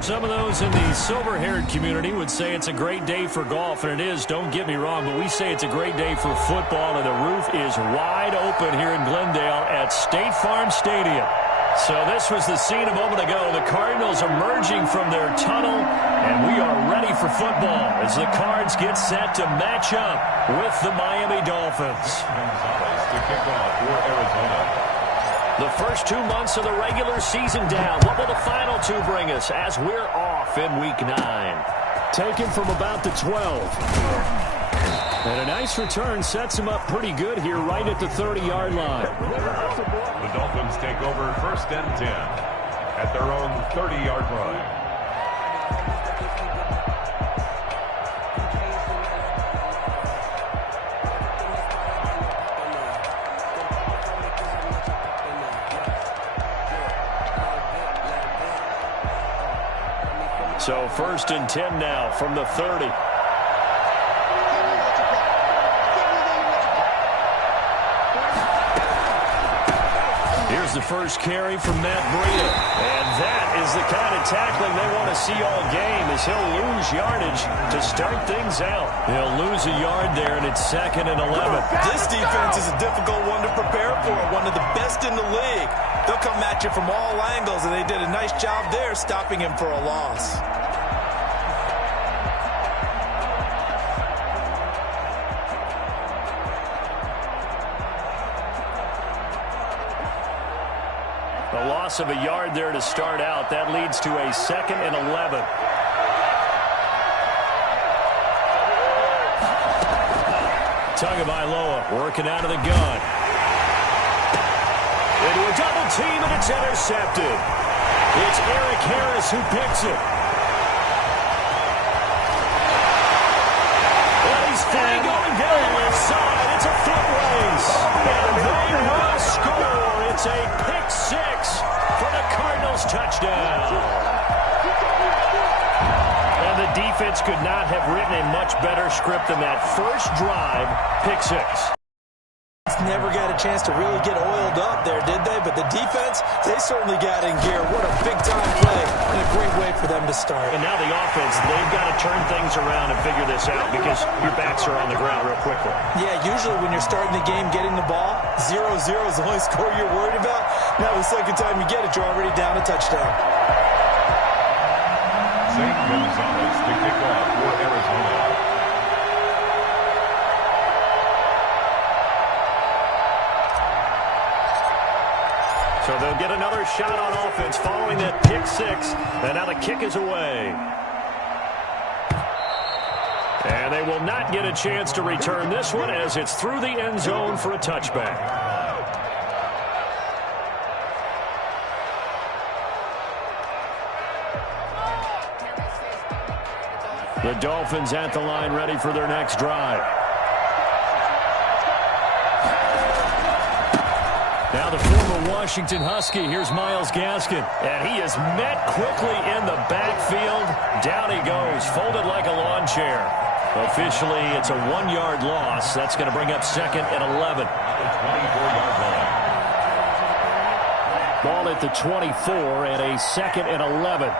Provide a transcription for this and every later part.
Some of those in the silver-haired community would say it's a great day for golf, and it is, don't get me wrong, but we say it's a great day for football, and the roof is wide open here in Glendale at State Farm Stadium. So this was the scene a moment ago. The Cardinals emerging from their tunnel, and we are ready for football as the Cards get set to match up with the Miami Dolphins. To kick off for Arizona. The first 2 months of the regular season down. What will the final two bring us as we're off in Week 9? Taken from about the 12. And a nice return sets him up pretty good here right at the 30-yard line. The Dolphins take over 1st and 10 at their own 30-yard line. So 1st and 10 now from the 30. Here's the first carry from Matt Breida. And that is the kind of tackling they want to see all game as he'll lose yardage to start things out. He'll lose a yard there, and it's 2nd and 11. This defense is a difficult one to prepare for, one of the best in the league. They'll come at you from all angles, and they did a nice job there stopping him for a loss. A loss of a yard there to start out. That leads to a 2nd and 11. Tagovailoa working out of the gun. Into a double team, and it's intercepted. It's Eric Harris who picks it. And he's free going down the left side. It's a foot race. And they will score. It's a pick six for the Cardinals touchdown. And the defense could not have written a much better script than that first drive, pick six. Never got a chance to really get oiled up there, did they? But the defense, they certainly got in gear. What a big-time play and a great way for them to start. And now the offense, they've got to turn things around and figure this out because your backs are on the ground real quickly. Yeah, usually when you're starting the game getting the ball, 0-0 is the only score you're worried about. Now the second time you get it, you're already down a touchdown. St. Gonzalez to kick off for Arizona. So they'll get another shot on offense following that pick six. And now the kick is away. And they will not get a chance to return this one as it's through the end zone for a touchback. The Dolphins at the line ready for their next drive. Now the former Washington Husky, here's Myles Gaskin. And he is met quickly in the backfield. Down he goes, folded like a lawn chair. Officially, it's a 1-yard loss. That's going to bring up 2nd and 11. 24-yard line. Ball at the 24 and a 2nd and 11.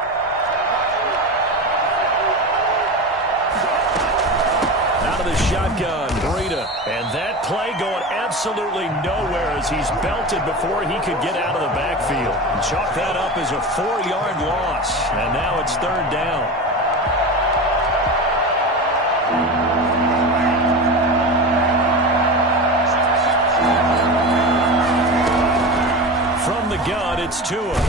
The shotgun, Breida, and that play going absolutely nowhere as he's belted before he could get out of the backfield. And chalk that up as a 4-yard loss, and now it's 3rd down. From the gun, it's Tua.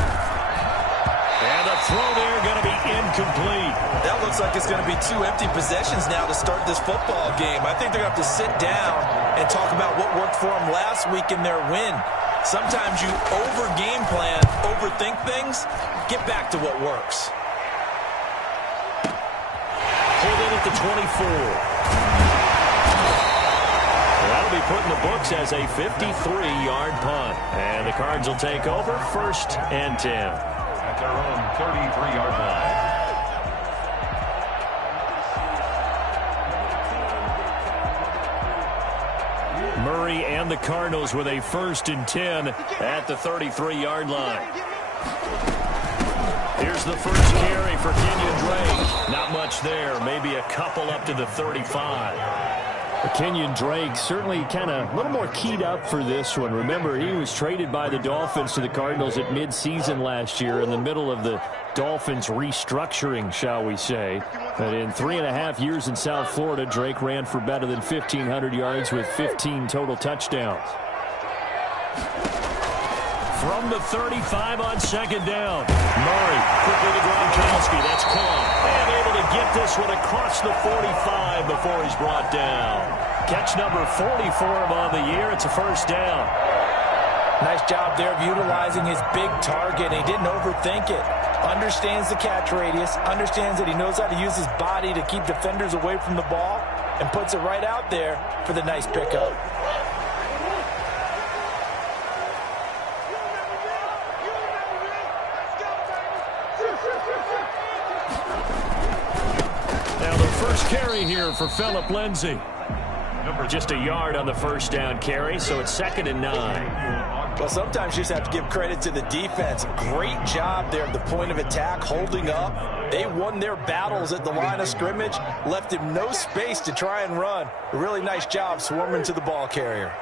And the throw there going to be incomplete. That looks like it's going to be 2 empty possessions now to start this football game. I think they're going to have to sit down and talk about what worked for them last week in their win. Sometimes you over-game plan, overthink things, get back to what works. Pulled in at the 24. That'll be put in the books as a 53-yard punt. And the Cards will take over 1st and 10. At their own 33-yard line. Murray and the Cardinals with a 1st and 10 at the 33-yard line. Here's the first carry for Kenyon Drake. Not much there. Maybe a couple up to the 35. Kenyon Drake certainly kind of a little more keyed up for this one. Remember, he was traded by the Dolphins to the Cardinals at midseason last year in the middle of the Dolphins restructuring, shall we say. But in 3.5 years in South Florida, Drake ran for better than 1,500 yards with 15 total touchdowns. From the 35 on second down. Murray quickly to Gronkowski. That's caught. And able to get this one across the 45 before he's brought down. Catch number 44 on the year. It's a first down. Nice job there of utilizing his big target. He didn't overthink it. Understands the catch radius. Understands that he knows how to use his body to keep defenders away from the ball. And puts it right out there for the nice pickup. Carry here for Phillip Lindsay. Just a yard on the first down carry, so it's 2nd and 9. Well, sometimes you just have to give credit to the defense. Great job there at the point of attack, holding up. They won their battles at the line of scrimmage, left him no space to try and run. A really nice job swarming to the ball carrier.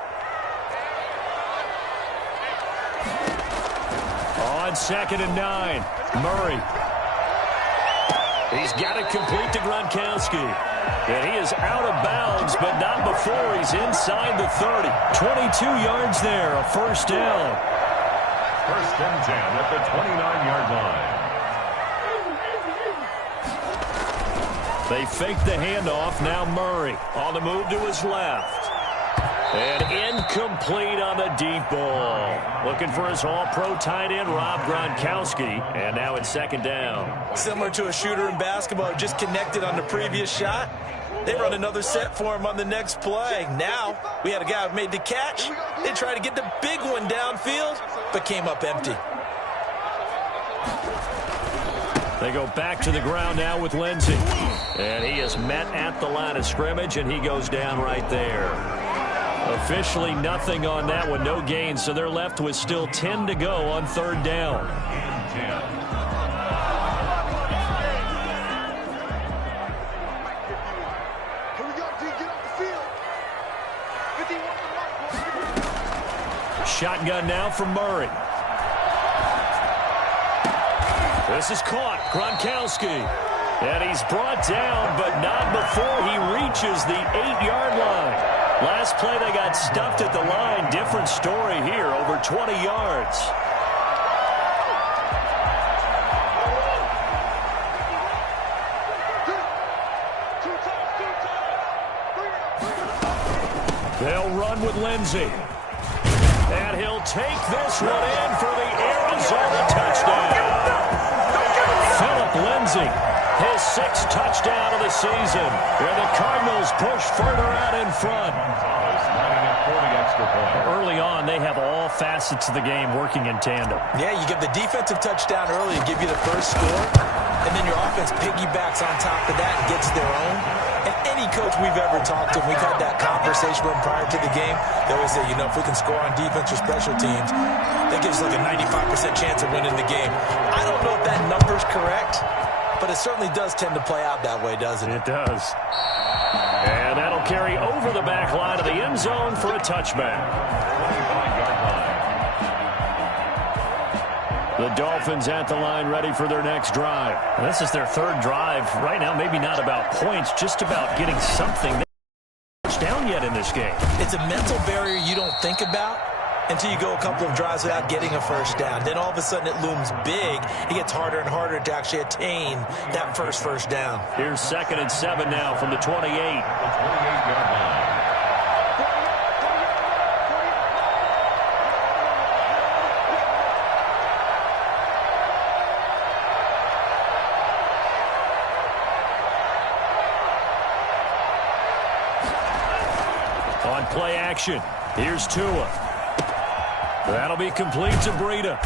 On 2nd and 9, Murray. He's got it complete to Gronkowski. And he is out of bounds, but not before he's inside the 30. 22 yards there, a first down. 1st and 10 at the 29-yard line. They fake the handoff. Now Murray on the move to his left. And incomplete on the deep ball. Looking for his all-pro tight end, Rob Gronkowski. And now it's 2nd down. Similar to a shooter in basketball, just connected on the previous shot. They run another set for him on the next play. Now, we had a guy who made the catch. They tried to get the big one downfield, but came up empty. They go back to the ground now with Lindsay. And he is met at the line of scrimmage, and he goes down right there. Officially nothing on that one, no gain, so they're left with still 10 to go on 3rd down. Shotgun now from Murray. This is caught. Gronkowski. And he's brought down, but not before he reaches the 8-yard line. Last play, they got stuffed at the line. Different story here, over 20 yards. They'll run with Lindsay. And he'll take this one in for the Arizona touchdown. Phillip Lindsay, his 6th touchdown of the season, where the Cardinals push further out in front. Early on, they have all facets of the game working in tandem. Yeah, you give the defensive touchdown early and give you the first score, and then your offense piggybacks on top of that and gets their own. And any coach we've ever talked to, we've had that conversation with them prior to the game. They always say, you know, if we can score on defense or special teams, that gives us like a 95% chance of winning the game. I don't know if that number's correct, but it certainly does tend to play out that way, doesn't it? It does. And that'll carry over the back line of the end zone for a touchback. The Dolphins at the line ready for their next drive. This is their 3rd drive. Right now, maybe not about points, just about getting something. They haven't touched down yet in this game. It's a mental barrier you don't think about until you go a couple of drives without getting a first down. Then all of a sudden it looms big. It gets harder and harder to actually attain that first down. Here's 2nd and 7 now from the 28. The 28-yard line. On play action, here's Tua. That'll be complete to Breida.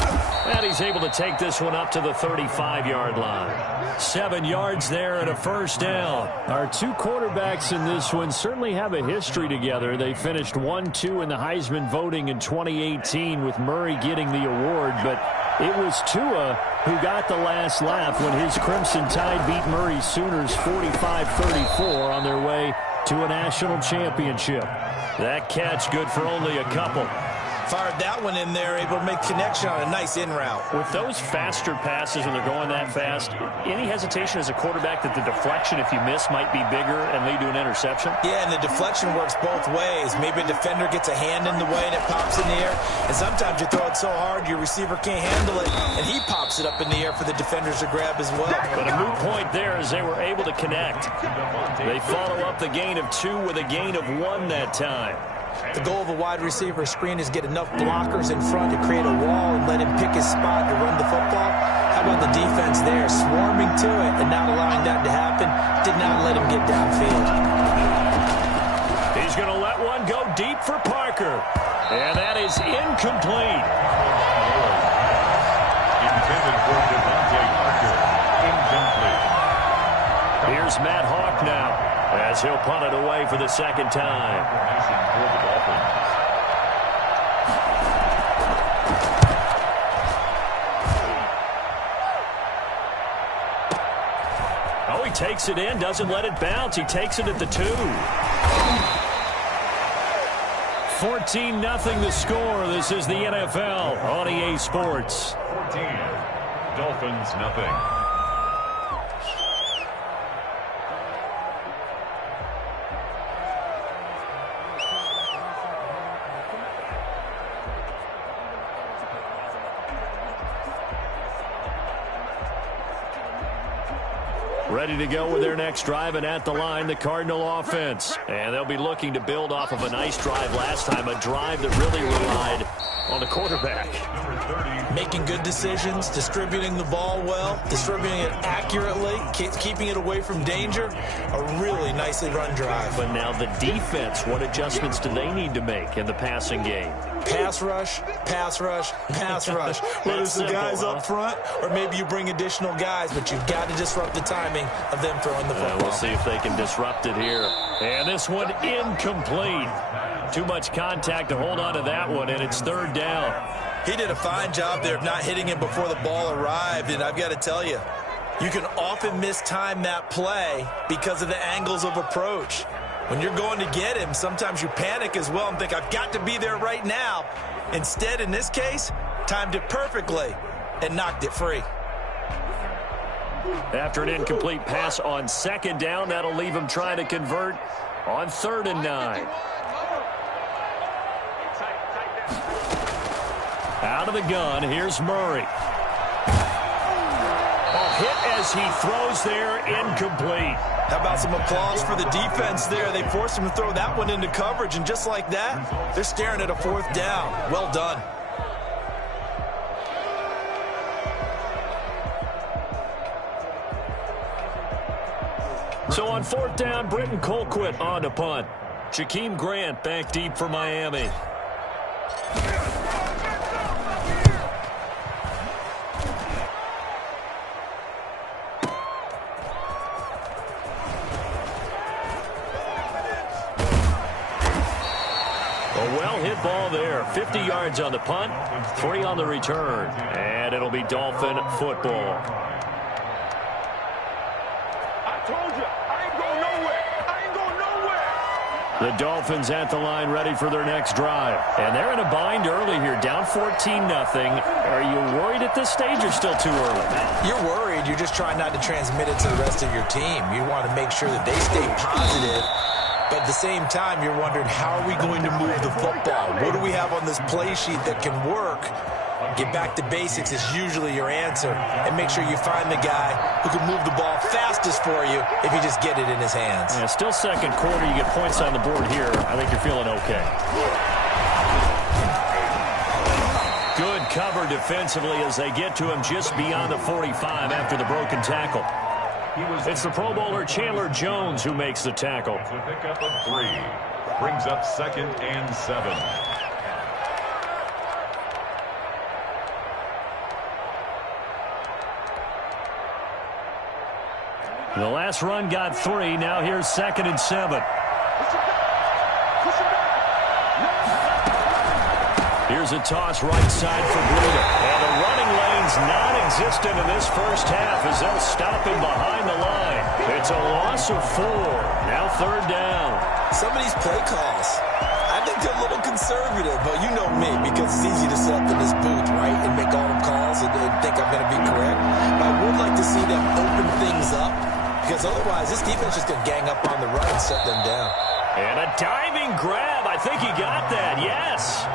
And he's able to take this one up to the 35-yard line. 7 yards there and a first down. Our 2 quarterbacks in this one certainly have a history together. They finished 1-2 in the Heisman voting in 2018 with Murray getting the award, but It was Tua who got the last laugh when his Crimson Tide beat Murray Sooners 45-34 on their way to a national championship. That catch good for only a couple. Fired that one in there, able to make connection on a nice in route. With those faster passes when they're going that fast, any hesitation as a quarterback that the deflection, if you miss, might be bigger and lead to an interception? Yeah, and the deflection works both ways. Maybe a defender gets a hand in the way and it pops in the air. And sometimes you throw it so hard your receiver can't handle it, and he pops it up in the air for the defenders to grab as well. But a moot point there as they were able to connect. They follow up the gain of 2 with a gain of 1 that time. The goal of a wide receiver screen is get enough blockers in front to create a wall and let him pick his spot to run the football. How about the defense there, swarming to it and not allowing that to happen? Did not let him get downfield. He's going to let one go deep for Parker. And that is incomplete. Intended for Devontae Parker. Incomplete. Here's Matt Hawk now, as he'll punt it away for the second time. For the Dolphins. Oh, he takes it in, doesn't let it bounce. He takes it at the 2. 14-0 the score. This is the NFL on EA Sports. 14. Dolphins, nothing. Ready to go with their next drive, and at the line, the Cardinal offense. And they'll be looking to build off of a nice drive last time, a drive that really relied on the quarterback. Making good decisions, distributing the ball well, distributing it accurately, keeping it away from danger. A really nicely run drive. But now the defense, what adjustments do they need to make in the passing game? Pass rush, pass rush, pass rush. Whether it's the guys up front or maybe you bring additional guys, but you've got to disrupt the timing of them throwing the football. We'll see if they can disrupt it here. And this one incomplete. Too much contact to hold on to that one, and it's 3rd down. He did a fine job there of not hitting him before the ball arrived, and I've got to tell you, you can often mistime that play because of the angles of approach. When you're going to get him, sometimes you panic as well and think, I've got to be there right now. Instead, in this case, timed it perfectly and knocked it free. After an incomplete pass on 2nd down, that'll leave him trying to convert on 3rd and 9. Out of the gun, here's Murray. A hit as he throws there, incomplete. How about some applause for the defense there? They forced him to throw that one into coverage, and just like that, they're staring at a 4th down. Well done. So on 4th down, Britton Colquitt on to punt. Jakeem Grant back deep for Miami. A well-hit ball there. 50 yards on the punt, 3 on the return. And it'll be Dolphin football. I told you, I ain't going nowhere. I ain't going nowhere. The Dolphins at the line ready for their next drive. And they're in a bind early here, down 14-0. Are you worried at this stage or still too early? You're worried. You're just trying not to transmit it to the rest of your team. You want to make sure that they stay positive. But at the same time, you're wondering, how are we going to move the football? What do we have on this play sheet that can work? Get back to basics is usually your answer. And make sure you find the guy who can move the ball fastest for you if you just get it in his hands. Yeah, still 2nd quarter. You get points on the board here. I think you're feeling okay. Good cover defensively as they get to him just beyond the 45 after the broken tackle. It's the Pro Bowler Chandler Jones who makes the tackle. It's a pickup of 3. Brings up 2nd and 7. The last run got 3. Now here's 2nd and 7. Here's a toss right side for Breida. And a running lane Dolphins non-existent in this first half as they'll stop him behind the line. It's a loss of 4. Now 3rd down. Some of these play calls, I think they're a little conservative, but you know me, because it's easy to sit up in this booth, right, and make all the calls and think I'm going to be correct. But I would like to see them open things up, because otherwise this defense is going to gang up on the run and shut them down. And a diving grab. I think he got that, yes.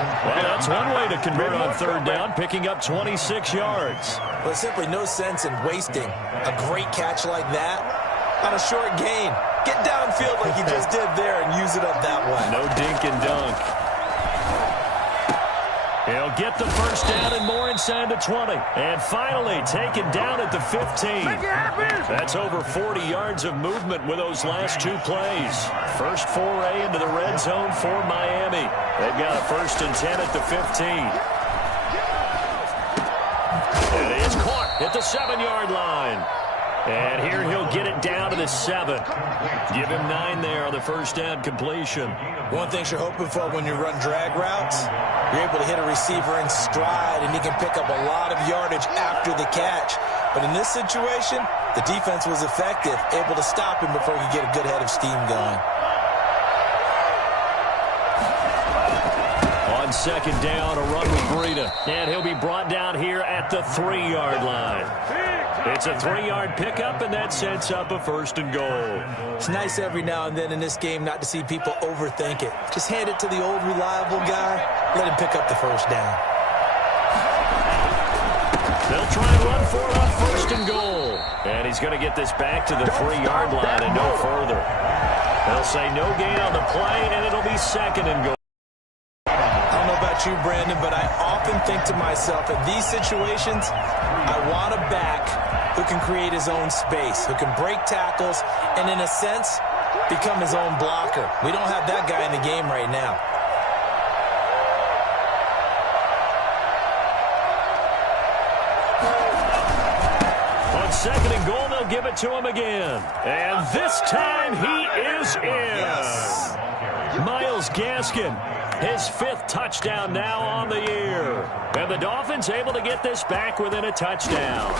Well, that's one way to convert on 3rd down, picking up 26 yards. But simply no sense in wasting a great catch like that on a short gain. Get downfield like you just did there and use it up that way. No dink and dunk. He'll get the first down and more inside the 20. And finally taken down at the 15. That's over 40 yards of movement with those last 2 plays. First foray into the red zone for Miami. They've got a 1st and 10 at the 15. It is caught at the 7-yard line. And here he'll get it down to the 7. Give him 9 there on the first down completion. One thing you're hoping for when you run drag routes, you're able to hit a receiver in stride, and he can pick up a lot of yardage after the catch. But in this situation, the defense was effective, able to stop him before he could get a good head of steam going. On 2nd down, a run with Breida. And he'll be brought down here at the 3-yard line. It's a 3-yard pickup, and that sets up a 1st and goal. It's nice every now and then in this game not to see people overthink it. Just hand it to the old reliable guy. Let him pick up the 1st down. They'll try and run for it on 1st and goal. And he's going to get this back to the 3-yard line and no further. They'll say no gain on the play, and it'll be 2nd and goal. I don't know about you, Brandon, but I often think to myself, in these situations, I want a back who can create his own space, who can break tackles, and in a sense, become his own blocker. We don't have that guy in the game right now. On 2nd and goal, they'll give it to him again. And this time he is in. Yes. Myles Gaskin, his 5th touchdown now on the year. And the Dolphins able to get this back within a touchdown.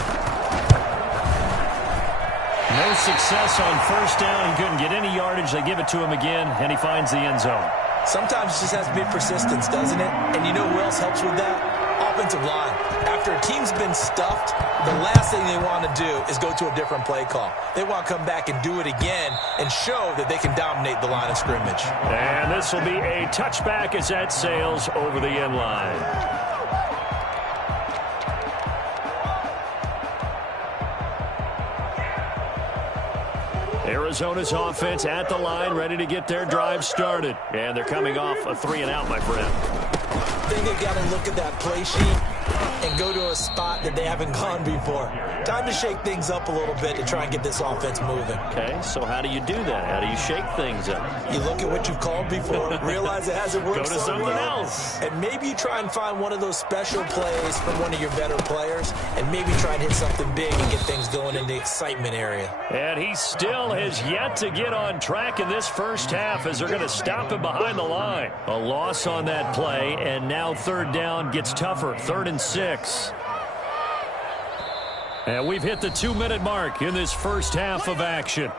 No success on 1st down. He couldn't get any yardage. They give it to him again, and he finds the end zone. Sometimes it just has to be persistence, doesn't it? And you know who else helps with that? Offensive line. After a team's been stuffed, the last thing they want to do is go to a different play call. They want to come back and do it again and show that they can dominate the line of scrimmage. And this will be a touchback as that sails over the end line. Arizona's offense at the line, ready to get their drive started. And they're coming off a 3-and-out, my friend. I think they've got to look at that play sheet and go to a spot that they haven't gone before. Time to shake things up a little bit to try and get this offense moving. Okay, so how do you do that? How do you shake things up? You look at what you've called before, realize it hasn't worked Go to so something well, else. and maybe you try and find one of those special plays from one of your better players, and maybe try and hit something big and get things going in the excitement area. And he still has yet to get on track in this first half as they're going to stop him behind the line. A loss on that play, and now 3rd down gets tougher. 3rd and 6. And we've hit the 2-minute mark in this first half of action.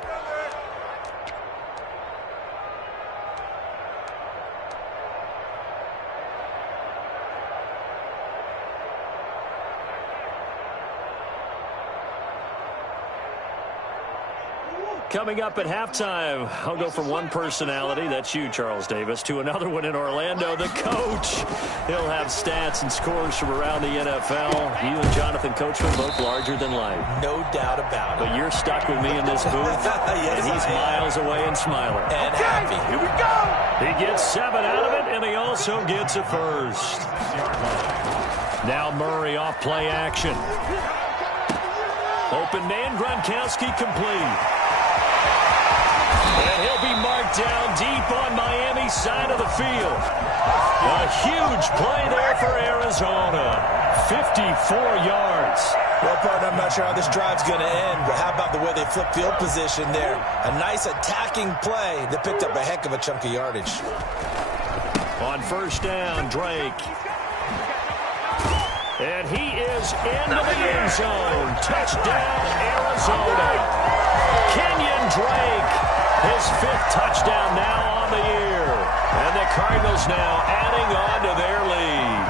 Coming up at halftime, I'll go from one personality, that's you, Charles Davis, to another one in Orlando, the coach. He'll have stats and scores from around the NFL. You and Jonathan Coachman both larger than life. No doubt about it. But you're stuck with me in this booth, Yes, and he's miles away and smiling. And happy. Here we go. He gets 7 out of it, and he also gets a first. Now Murray off play action. Open man, Gronkowski complete. And he'll be marked down deep on Miami's side of the field. A huge play there for Arizona. 54 yards. Well, partner, I'm not sure how this drive's going to end, but how about the way they flip field position there? A nice attacking play that picked up a heck of a chunk of yardage. On 1st down, Drake. And he is into the end zone. Touchdown, Arizona. Kenyon Drake, his 5th touchdown now on the year. And the Cardinals now adding on to their lead.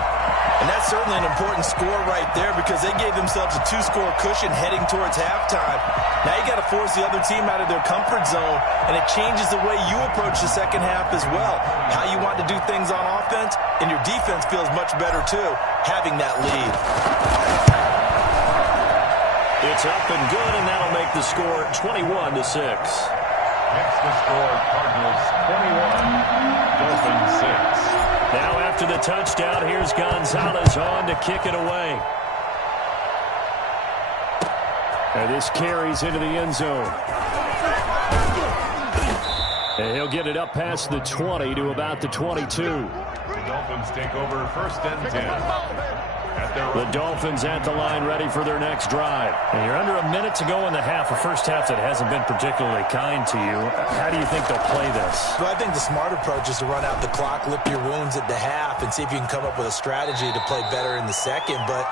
And that's certainly an important score right there because they gave themselves a 2-score cushion heading towards halftime. Now you got to force the other team out of their comfort zone, and it changes the way you approach the second half as well. How you want to do things on offense, and your defense feels much better too, having that lead. It's up and good, and that'll make the score 21-6. Next to score, Cardinals 21, Dolphins 6. Now after the touchdown, here's Gonzalez on to kick it away. And this carries into the end zone. And he'll get it up past the 20 to about the 22. The Dolphins take over 1st and 10. The Dolphins at the line ready for their next drive. And you're under a minute to go in the half, a first half that hasn't been particularly kind to you. How do you think they'll play this? Well, I think the smart approach is to run out the clock, lick your wounds at the half, and see if you can come up with a strategy to play better in the second. But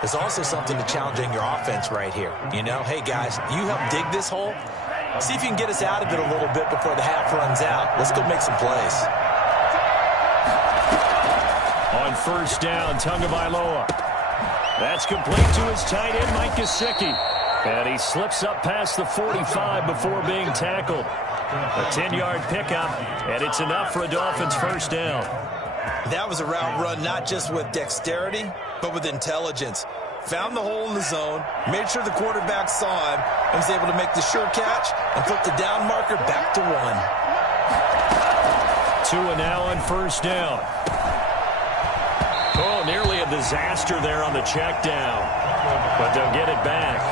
there's also something to challenging your offense right here. You know, hey, guys, you help dig this hole. See if you can get us out of it a little bit before the half runs out. Let's go make some plays. On 1st down, Tagovailoa. That's complete to his tight end, Mike Gesicki. And he slips up past the 45 before being tackled. A 10-yard pickup, and it's enough for a Dolphins 1st down. That was a route run not just with dexterity, but with intelligence. Found the hole in the zone, made sure the quarterback saw him, and was able to make the sure catch and flip the down marker back to 1. Tua now on 1st down. Oh, nearly a disaster there on the check down. But they'll get it back.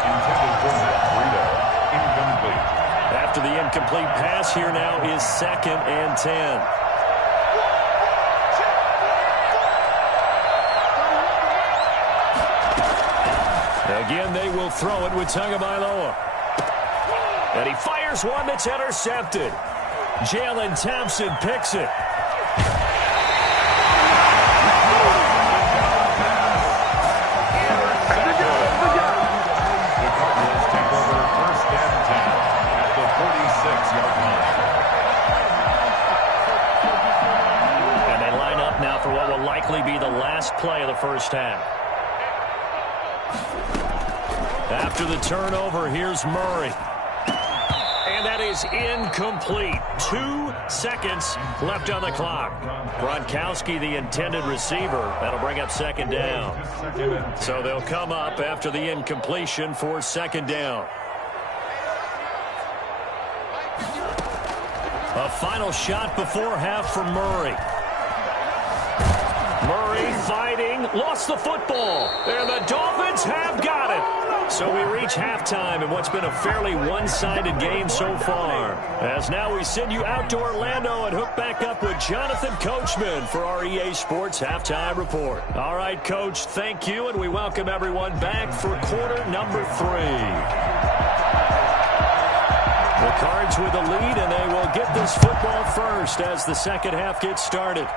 Intended for Incomplete. After the incomplete pass, here now is 2nd and 10. Again, they will throw it with Tagovailoa. And he fires one that's intercepted. Jalen Thompson picks it. Be the last play of the first half. After the turnover, here's Murray. And that is incomplete. 2 seconds left on the clock. Gronkowski, the intended receiver. That'll bring up 2nd down. So they'll come up after the incompletion for 2nd down. A final shot before half for Murray. Murray fighting, lost the football, and the Dolphins have got it. So we reach halftime in what's been a fairly one-sided game so far. As now we send you out to Orlando and hook back up with Jonathan Coachman for our EA Sports Halftime Report. All right, Coach, thank you, and we welcome everyone back for quarter number 3. The Cards with the lead, and they will get this football first as the second half gets started.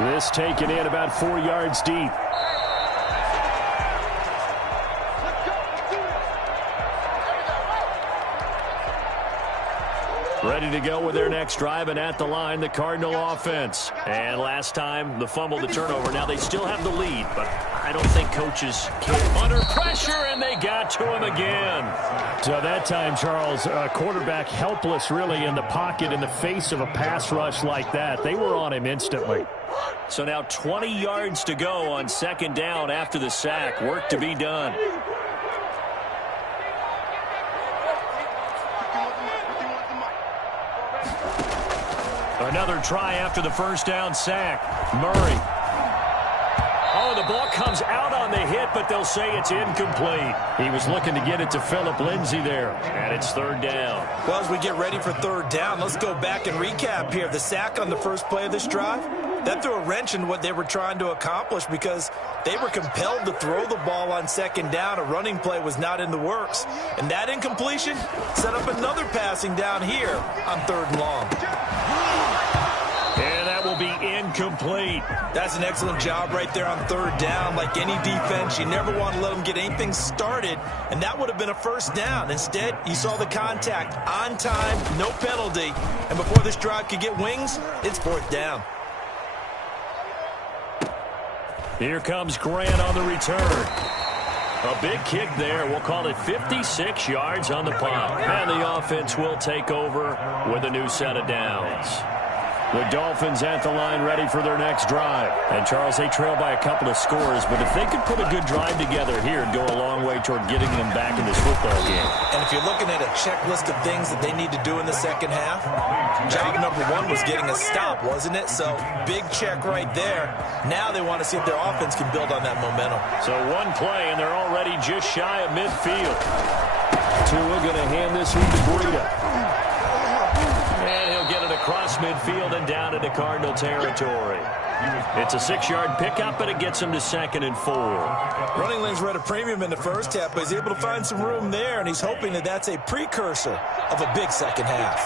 This taken in about 4 yards deep. Ready to go with their next drive, and at the line, the Cardinal offense. And last time, the fumble, the turnover. Now they still have the lead, but I don't think coaches can. Under pressure, and they got to him again. So that time, Charles, quarterback helpless really in the pocket in the face of a pass rush like that. They were on him instantly. So now 20 yards to go on 2nd down after the sack. Work to be done. Another try after the first down sack. Murray. Oh, the ball comes out on the hit, but they'll say it's incomplete. He was looking to get it to Phillip Lindsay there, and it's 3rd down. Well, as we get ready for 3rd down, let's go back and recap here. The sack on the first play of this drive, that threw a wrench in what they were trying to accomplish because they were compelled to throw the ball on 2nd down. A running play was not in the works. And that incompletion set up another passing down here on 3rd and long. And that will be incomplete. incomplete. That's an excellent job right there on third down. Like any defense, you never want to let them get anything started, and that would have been a first down. Instead, you saw the contact on time, no penalty, and before this drive could get wings, it's fourth down. Here comes Grant on the return. A big kick there. We'll call it 56 yards on the punt. And the offense will take over with a new set of downs. The Dolphins at the line ready for their next drive. And, Charles, they trail by a couple of scores, but if they could put a good drive together here, it'd go a long way toward getting them back in this football game. And if you're looking at a checklist of things that they need to do in the second half, job number one was getting a stop, wasn't it? So, big check right there. Now they want to see if their offense can build on that momentum. So one play, and they're already just shy of midfield. Tua going to hand this one to Breida. And he'll get it across midfield and down into Cardinal territory. It's a 6-yard pickup, but it gets him to 2nd and 4. Running lanes were at a premium in the first half, but he's able to find some room there, and he's hoping that that's a precursor of a big second half.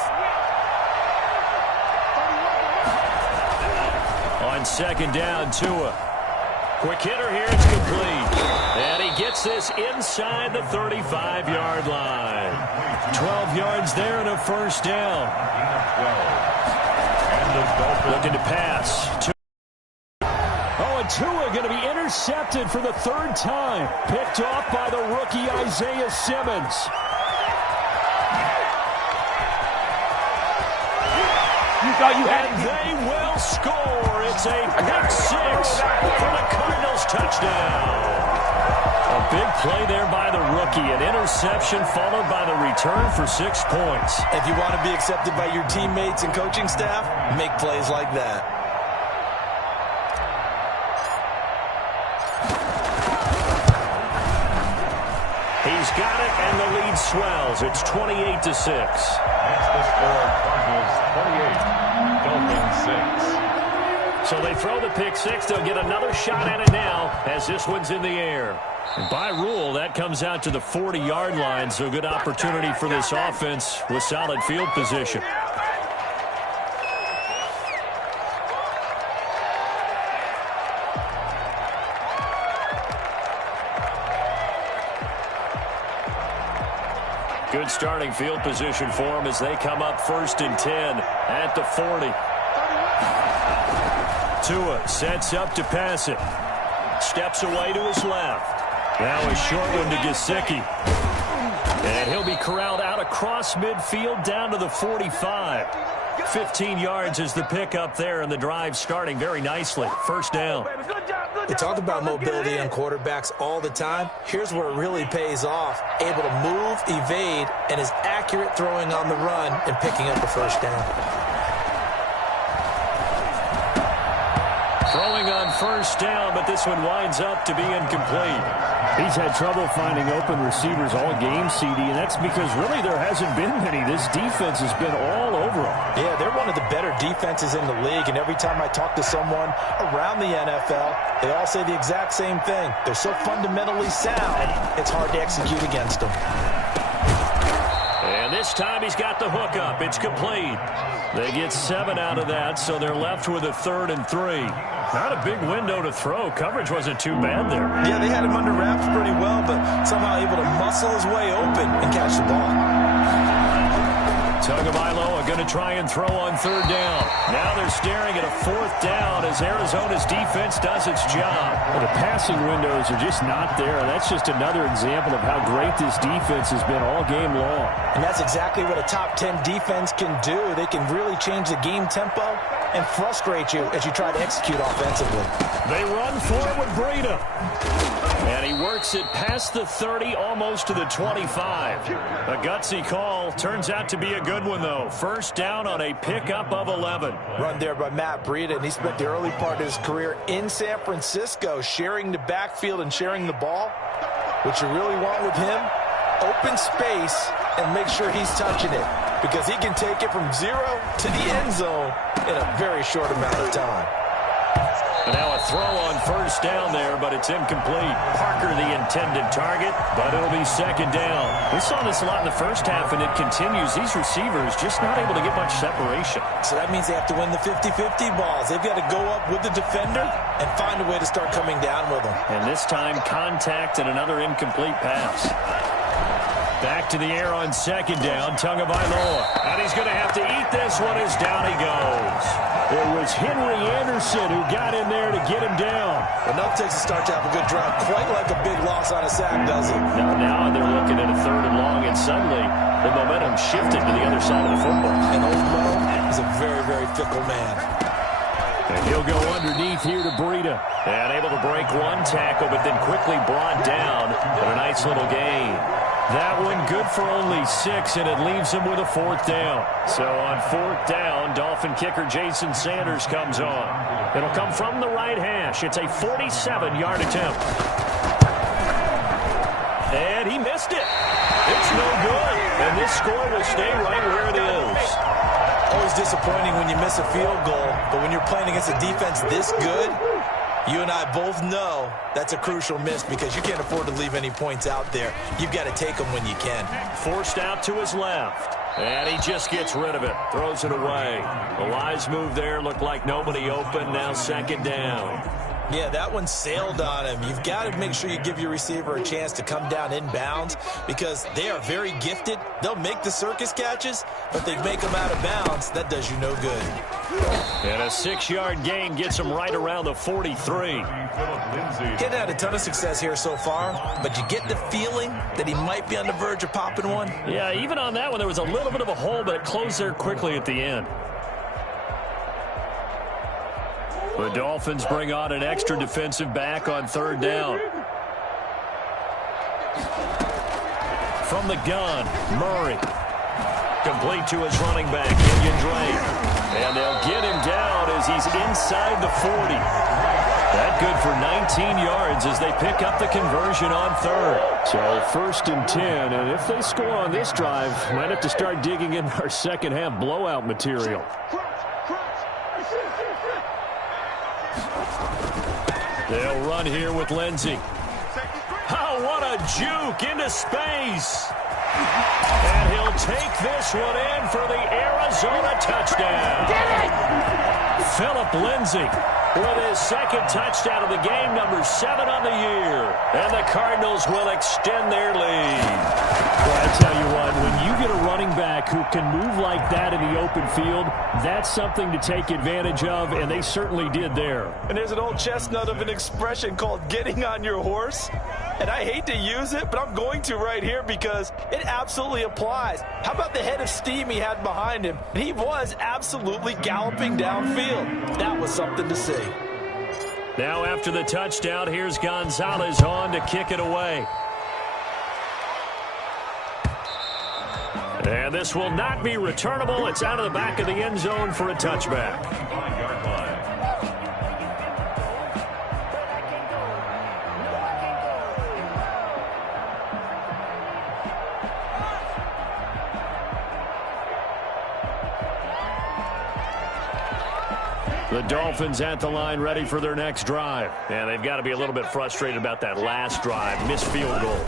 On 2nd down, Tua. Quick hitter here, it's complete. And he gets this inside the 35-yard line. 12 yards there and a first down. Looking to pass. Oh, and Tua going to be intercepted for the 3rd time. Picked off by the rookie Isaiah Simmons. And they will score. It's a pick 6 for the Cardinals touchdown. A big play there by the rookie. An interception followed by the return for 6 points. If you want to be accepted by your teammates and coaching staff, make plays like that. He's got it, and the lead swells. It's 28-6. That's the score. Cardinals 28, Dolphins 6. So they throw the pick 6. They'll get another shot at it now as this one's in the air. And by rule, that comes out to the 40-yard line, so good opportunity for this offense with solid field position. Good starting field position for them as they come up 1st and 10 at the 40. Tua sets up to pass it. Steps away to his left. Now a short one to Gesicki. And he'll be corralled out across midfield down to the 45. 15 yards is the pickup there, and the drive starting very nicely. First down. We talk about mobility on quarterbacks all the time. Here's where it really pays off. Able to move, evade, and is accurate throwing on the run and picking up a first down. Throwing on first down, but this one winds up to be incomplete. He's had trouble finding open receivers all game, CD, and that's because really there hasn't been many. This defense has been all over him. Yeah, they're one of the better defenses in the league, and every time I talk to someone around the NFL, they all say the exact same thing. They're so fundamentally sound, it's hard to execute against them. And this time he's got the hook up. It's complete. They get 7 out of that, so they're left with a 3rd and 3. Not a big window to throw. Coverage wasn't too bad there. Yeah, they had him under wraps pretty well, but somehow able to muscle his way open and catch the ball. Tagovailoa going to try and throw on 3rd down. Now they're staring at a 4th down as Arizona's defense does its job. Well, the passing windows are just not there. That's just another example of how great this defense has been all game long. And that's exactly what a top 10 defense can do. They can really change the game tempo and frustrate you as you try to execute offensively. They run for it with Breida. And he works it past the 30, almost to the 25. A gutsy call. Turns out to be a good one, though. First down on a pickup of 11. Run there by Matt Breida, and he spent the early part of his career in San Francisco, sharing the backfield and sharing the ball. What you really want with him, open space and make sure he's touching it, because he can take it from 0 to the end zone in a very short amount of time. And now a throw on first down there, but it's incomplete. Parker the intended target, but it'll be second down. We saw this a lot in the first half, and it continues. These receivers just not able to get much separation. So that means they have to win the 50-50 balls. They've got to go up with the defender and find a way to start coming down with them. And this time, contact and another incomplete pass. Back to the air on second down, Tagovailoa. And he's going to have to eat this one as down he goes. It was Henry Anderson who got in there to get him down. Enough takes a start to have a good drive. Quite like a big loss on a sack, does it? Now they're looking at a third and long, and suddenly the momentum shifted to the other side of the football. And old Mo is a very, very fickle man. And he'll go underneath here to Breida. And able to break one tackle, but then quickly brought down. But a nice little gain. That one good for only 6, and it leaves him with a fourth down. So on fourth down, Dolphin kicker Jason Sanders comes on. It'll come from the right hash. It's a 47-yard attempt. And he missed it. It's no good. And this score will stay right where it is. Always disappointing when you miss a field goal, but when you're playing against a defense this good, you and I both know that's a crucial miss because you can't afford to leave any points out there. You've got to take them when you can. Forced out to his left. And he just gets rid of it. Throws it away. The wise move there. Looked like nobody open. Now second down. Yeah, that one sailed on him. You've got to make sure you give your receiver a chance to come down inbounds because they are very gifted. They'll make the circus catches, but they make them out of bounds. That does you no good. And a 6-yard gain gets him right around the 43. Getting had a ton of success here so far, but you get the feeling that he might be on the verge of popping one. Yeah, even on that one, there was a little bit of a hole, but it closed there quickly at the end. The Dolphins bring on an extra defensive back on third down. From the gun, Murray. Complete to his running back, Kenyon Drake. And they'll get him down as he's inside the 40. That good for 19 yards as they pick up the conversion on third. So first and 10, and if they score on this drive, might have to start digging in our second half blowout material. They'll run here with Lindsey. Oh, what a juke into space. And he'll take this one in for the Arizona touchdown. Phillip Lindsay with his second touchdown of the game, number 7 on the year. And the Cardinals will extend their lead. Well, I tell you what, when you get a running back who can move like that in the open field, that's something to take advantage of, and they certainly did there. And there's an old chestnut of an expression called getting on your horse. And I hate to use it, but I'm going to right here because it absolutely applies. How about the head of steam he had behind him? He was absolutely galloping downfield. That was something to see. Now after the touchdown, here's Gonzalez on to kick it away. And this will not be returnable. It's out of the back of the end zone for a touchback. 5-yard line. The Dolphins at the line ready for their next drive. And they've got to be a little bit frustrated about that last drive. Missed field goal.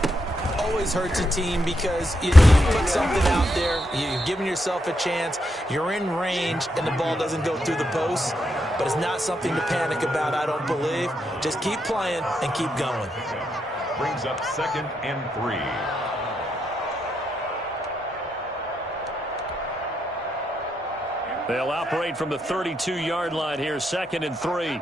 Always hurts a team because you put something out there, you're giving yourself a chance, you're in range, and the ball doesn't go through the post. But it's not something to panic about, I don't believe. Just keep playing and keep going. Brings up 2nd and 3. They'll operate from the 32-yard line here, 2nd and 3.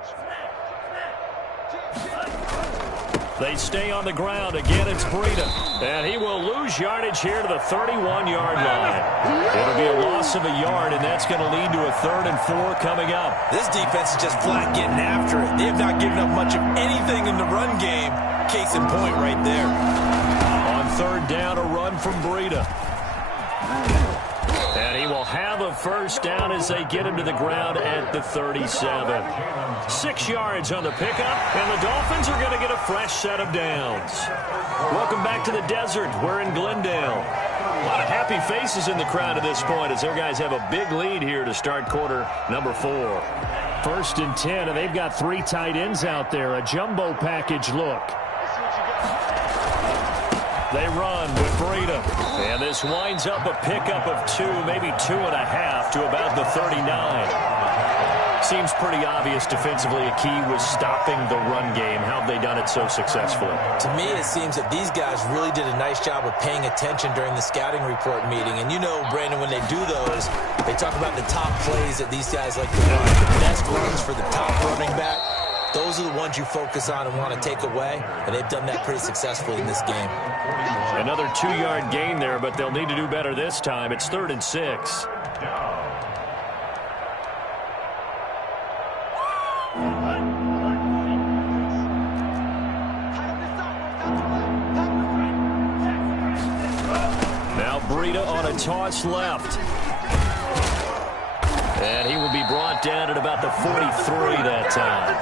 They stay on the ground. Again, it's Breida. And he will lose yardage here to the 31-yard line. It'll be a loss of a yard, and that's going to lead to a 3rd and 4 coming up. This defense is just flat getting after it. They have not given up much of anything in the run game. Case in point right there. On third down, a run from Breida. And he will have a first down as they get him to the ground at the 37. 6 yards on the pickup, and the Dolphins are going to get a fresh set of downs. Welcome back to the desert. We're in Glendale. A lot of happy faces in the crowd at this point as their guys have a big lead here to start quarter number 4. 1st and 10, and they've got 3 tight ends out there. A jumbo package look. They run with Breida. And this winds up a pickup of 2, maybe 2.5 to about the 39. Seems pretty obvious defensively a key was stopping the run game. How have they done it so successfully? To me, it seems that these guys really did a nice job of paying attention during the scouting report meeting. And you know, Brandon, when they do those, they talk about the top plays that these guys like to run. The best runs for the top running back. Those are the ones you focus on and want to take away, and they've done that pretty successfully in this game. Another 2-yard gain there, but they'll need to do better this time. It's 3rd and 6. Now Breida on a toss left. And he will be brought down at about the 43 that time.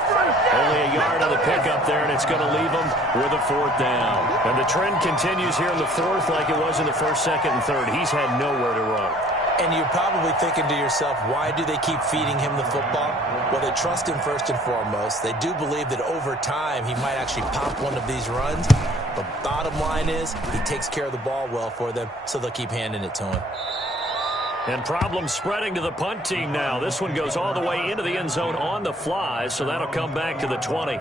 Only a yard on the pickup there, and it's going to leave him with a 4th down. And the trend continues here in the 4th like it was in the 1st, 2nd, and 3rd. He's had nowhere to run. And you're probably thinking to yourself, why do they keep feeding him the football? Well, they trust him first and foremost. They do believe that over time he might actually pop one of these runs. But bottom line is he takes care of the ball well for them, so they'll keep handing it to him. And problems spreading to the punt team now. This one goes all the way into the end zone on the fly, so that'll come back to the 20.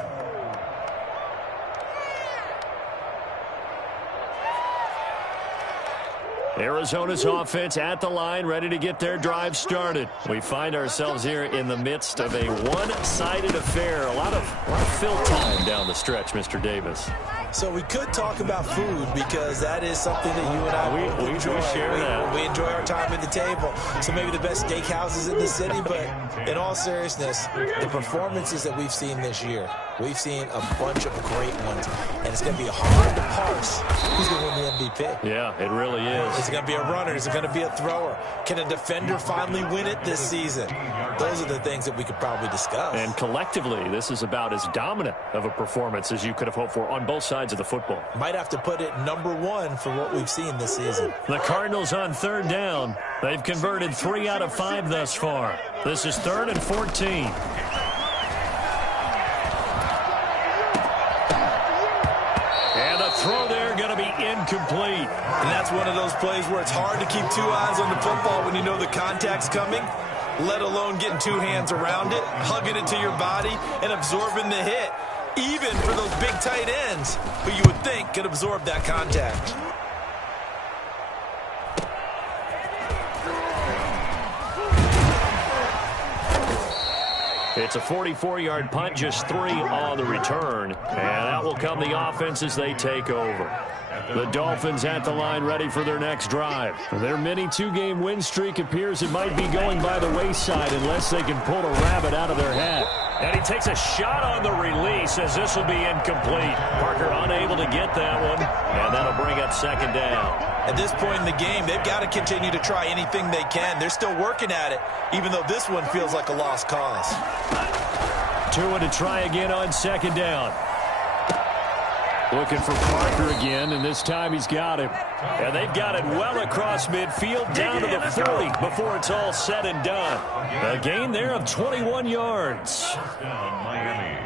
Arizona's offense at the line, ready to get their drive started. We find ourselves here in the midst of a one-sided affair. A lot of fill time down the stretch, Mr. Davis. So we could talk about food because that is something that you and I we enjoy. share that. We enjoy our time at the table. So maybe the best steakhouses in the city, but in all seriousness, the performances that we've seen this year, we've seen a bunch of great ones, and it's going to be hard to parse who's going to win the MVP. Yeah, it really is. Is it going to be a runner? Is it going to be a thrower? Can a defender finally win it this season? Those are the things that we could probably discuss. And collectively, this is about as dominant of a performance as you could have hoped for on both sides of the football. Might have to put it #1 for what we've seen this season. The Cardinals on 3rd down. They've converted 3 out of 5 thus far. This is 3rd and 14. And a throw there going to be incomplete. And that's one of those plays where it's hard to keep 2 eyes on the football when you know the contact's coming, let alone getting 2 hands around it, hugging it to your body, and absorbing the hit. Even for those big tight ends who you would think could absorb that contact. It's a 44-yard punt, just 3 on the return. And that will come the offense as they take over. The Dolphins at the line, ready for their next drive. Their mini 2-game win streak appears it might be going by the wayside unless they can pull a rabbit out of their hat. And he takes a shot on the release as this will be incomplete. Parker unable to get that one, and that'll bring up 2nd down. At this point in the game, they've got to continue to try anything they can. They're still working at it, even though this one feels like a lost cause. Tua to try again on 2nd down. Looking for Parker again, and this time he's got him. And they've got it well across midfield, down to the 40 before it's all said and done. A gain there of 21 yards. Miami.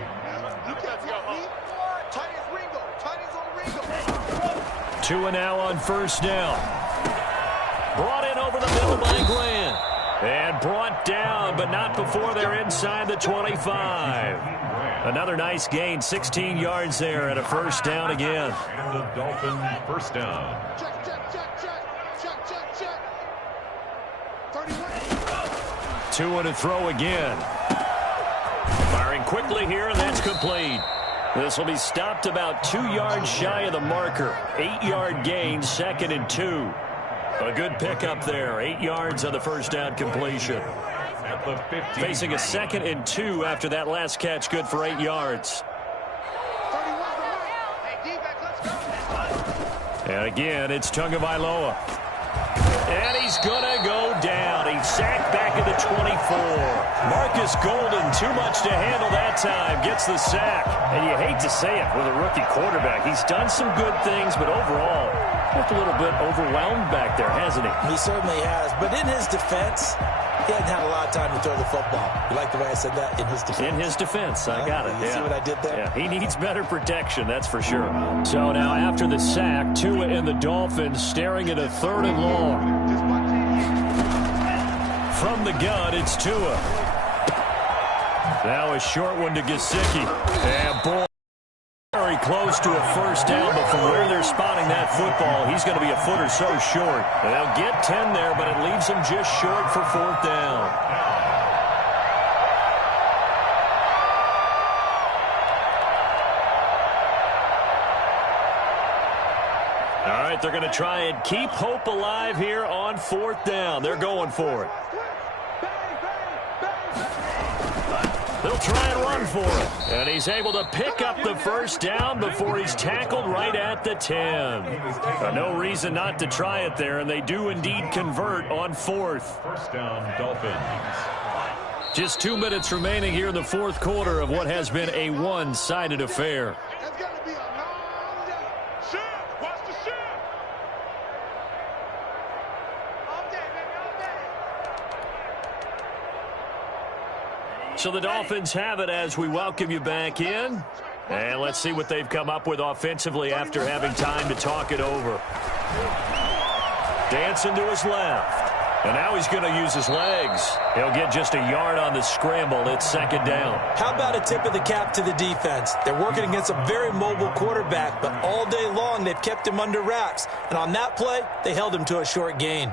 2 now on 1st down. Brought in over the middle by Glenn. And brought down, but not before they're inside the 25. Another nice gain, 16 yards there, and a 1st down again. And the Dolphins 1st down. Tua to throw again. Firing quickly here, and that's complete. This will be stopped about 2 yards shy of the marker. 8-yard gain, 2nd and 2. A good pickup there, 8 yards on the 1st down completion. At the 15. Facing a 2nd and 2 after that last catch, good for 8 yards. And again, it's Tagovailoa. And he's going to go down. He's sacked back at the 24. Marcus Golden, too much to handle that time, gets the sack. And you hate to say it with a rookie quarterback. He's done some good things, but overall, looked a little bit overwhelmed back there, hasn't he? He certainly has. But in his defense, He hadn't had a lot of time to throw the football. You like the way I said that? In his defense. In his defense. I got it. You see what I did there? Yeah, he needs better protection, that's for sure. So now after the sack, Tua and the Dolphins staring at a 3rd and long. From the gun, it's Tua. Now a short one to Gesicki. And boy, very close to a first down, but from where they're spotting that football, he's going to be a foot or so short. They'll get 10 there, but it leaves him just short for 4th down. All right, they're going to try and keep hope alive here on 4th down. They're going for it. They'll try and run for it. And he's able to pick up the first down before he's tackled right at the 10. No reason not to try it there, and they do indeed convert on 4th. First down, Dolphins. Just 2 minutes remaining here in the 4th quarter of what has been a one-sided affair. It's going to be a long day. Shift. Watch the shift. All day, baby, all day. So the Dolphins have it as we welcome you back in. And let's see what they've come up with offensively after having time to talk it over. Dancing to his left. And now he's going to use his legs. He'll get just a yard on the scramble. It's 2nd down. How about a tip of the cap to the defense? They're working against a very mobile quarterback, but all day long they've kept him under wraps. And on that play, they held him to a short gain.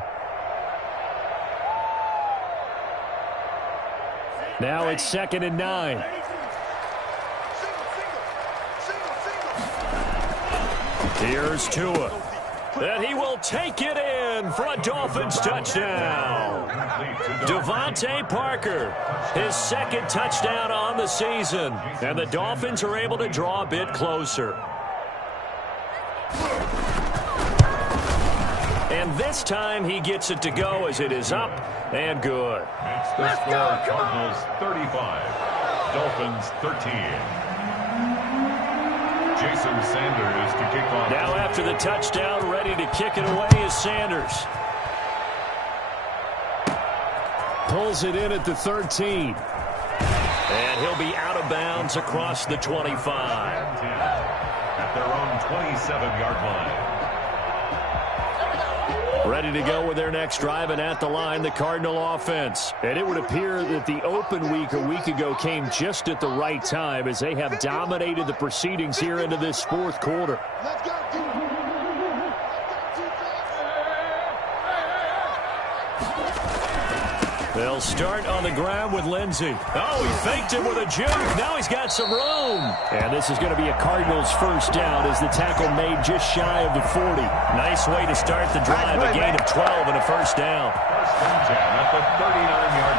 Now it's 2nd and 9. Here's Tua. And he will take it in for a Dolphins touchdown. Devontae Parker, his 2nd touchdown on the season. And the Dolphins are able to draw a bit closer. And this time he gets it to go as it is up and good. Makes the score Cardinals 35, Dolphins 13. Jason Sanders to kick off. Now after the touchdown, ready to kick it away is Sanders. Pulls it in at the 13. And he'll be out of bounds across the 25. At their own 27-yard line. Ready to go with their next drive, and at the line, the Cardinal offense. And it would appear that the open week a week ago came just at the right time as they have dominated the proceedings here into this 4th quarter. Let's go. They'll start on the ground with Lindsey. Oh, he faked him with a juke. Now he's got some room. And this is going to be a Cardinals first down as the tackle made just shy of the 40. Nice way to start the drive. A gain of 12 and a first down. First and 10 at the 39-yard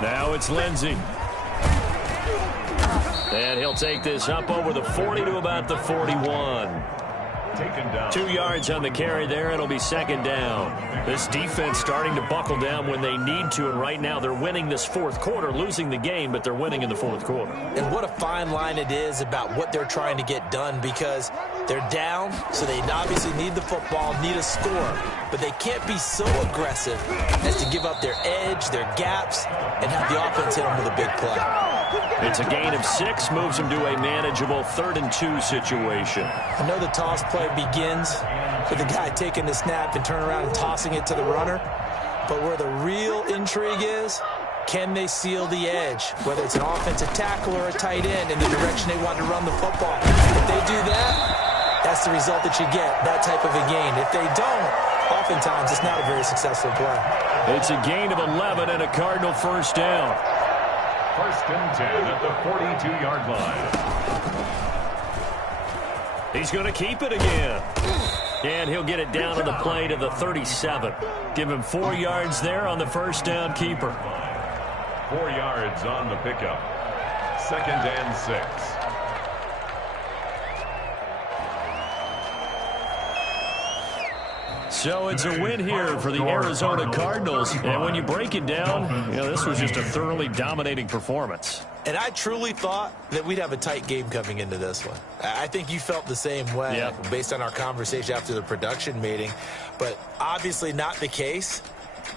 line. Now it's Lindsey. And he'll take this up over the 40 to about the 41. Taken down. 2 yards on the carry there. It'll be 2nd down. This defense starting to buckle down when they need to, and right now they're winning this 4th quarter, losing the game, but they're winning in the 4th quarter. And what a fine line it is about what they're trying to get done, because they're down, so they obviously need the football, need a score, but they can't be so aggressive as to give up their edge, their gaps, and have the offense hit them with a big play. It's a gain of 6, moves them to a manageable 3rd and 2 situation. I know the toss play begins with the guy taking the snap and turning around and tossing it to the runner, but where the real intrigue is, can they seal the edge, whether it's an offensive tackle or a tight end in the direction they want to run the football. If they do that, that's the result that you get, that type of a gain. If they don't, oftentimes it's not a very successful play. It's a gain of 11 and a Cardinal first down. First and 10 at the 42-yard line. He's going to keep it again. And he'll get it down to the play to the 37. Give him 4 yards there on the first down keeper. 4 yards on the pickup. 2nd and 6. So it's a win here for the Arizona Cardinals. And when you break it down, this was just a thoroughly dominating performance. And I truly thought that we'd have a tight game coming into this one. I think you felt the same way based on our conversation after the production meeting. But obviously not the case.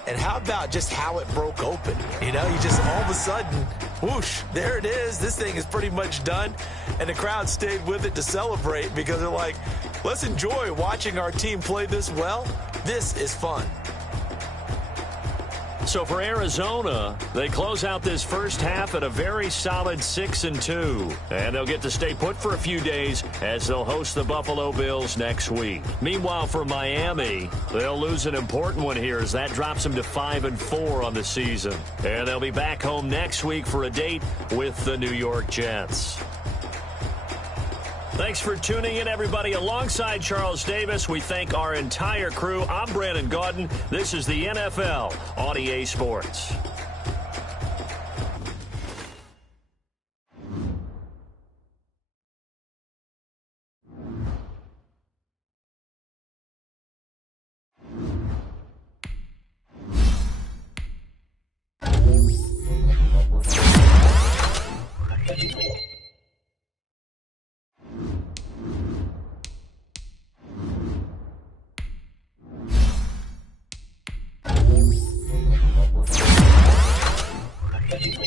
And how about just how it broke open? You just all of a sudden, whoosh, there it is. This thing is pretty much done. And the crowd stayed with it to celebrate because they're like, let's enjoy watching our team play this well. This is fun. So for Arizona, they close out this first half at a very solid 6-2. And they'll get to stay put for a few days as they'll host the Buffalo Bills next week. Meanwhile, for Miami, they'll lose an important one here as that drops them to 5-4 on the season. And they'll be back home next week for a date with the New York Jets. Thanks for tuning in, everybody. Alongside Charles Davis, we thank our entire crew. I'm Brandon Gaudin. This is the NFL on EA Sports. Thank you.